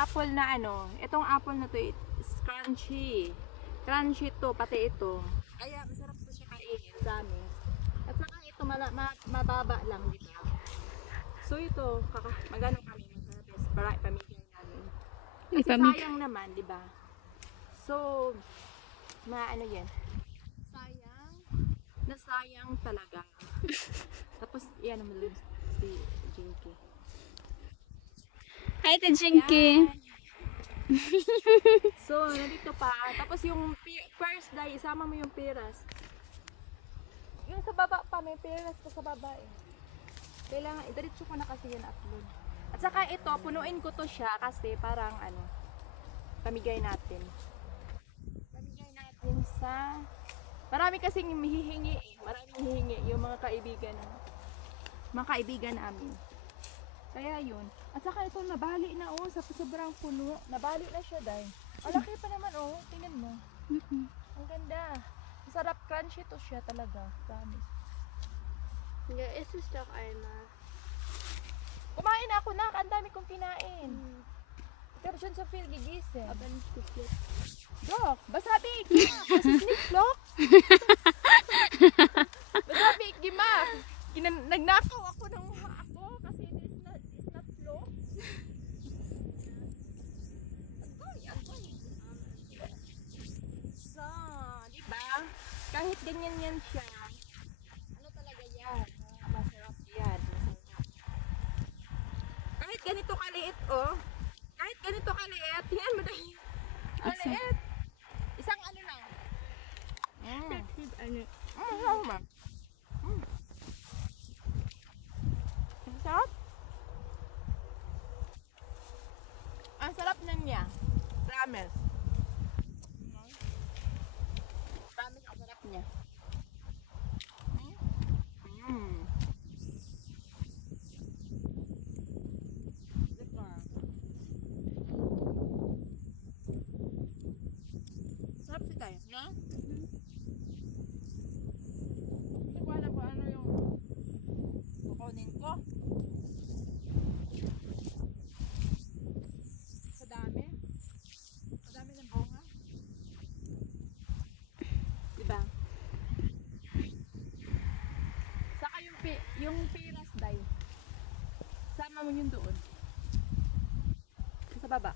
apple na ano, itong apple na to is crunchy. Crunchy to, pati ito. Kaya masarap to siya kainin, dami. At saka ito mababa lang, di ba? So ito, magano kami mag-harvest para ipamigay namin. Kasi sayang naman, di ba? So, ano yan? Sayang, nasayang talaga. Tapos, yan naman lang si Jinky. Hi, Ate Jinky. So, nandito pa. Tapos yung first day, isama mo yung piras. Yung sa baba pa, may piras pa sa baba eh. Kailangan, idiretso ko na kasi yan upload. At saka ito, punuin ko to siya kasi parang ano, pamigay natin. Pamigay natin sa... Marami kasing hihingi eh. Maraming hihingi yung mga kaibigan namin. Kaya yun. At saka ito nabali na oh, sa sobrang puno. Nabali na siya dahil. Malaki pa naman oh, tingnan mo. Ang ganda. Masarap, crunchy to siya talaga. Promise. Ja, ist es doch einmal. Kumain na ako na, ang dami kong kinain. Ich habe schon so viel gegessen. Aber nicht geführt. Doch, basabi gemacht. Das ist nicht Flok. Basabi gemacht. Nagnakaw ako ng ako kasi it's not Flok. So, di ba? Kahit ganyan yan siya, ano talaga yan? Masarap yan. Masarap. Kahit ganito kaliit, oh. Kahit ganito kaliit, yan mo dahil. Kaliit. Isang ano lang. Eine. Ang sarap. Ang sarap na niya. Promise. Promise, ang sarap niya. Sarap si tayo, no? Hindi ko alam kung ano yung kukunin ko. Sa dami. Sa dami ng bunga. Diba? Saka yung piras day. Sama mo yun doon. Sa baba.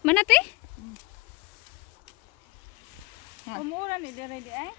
Mana, Teh? Umura ni dire di ay.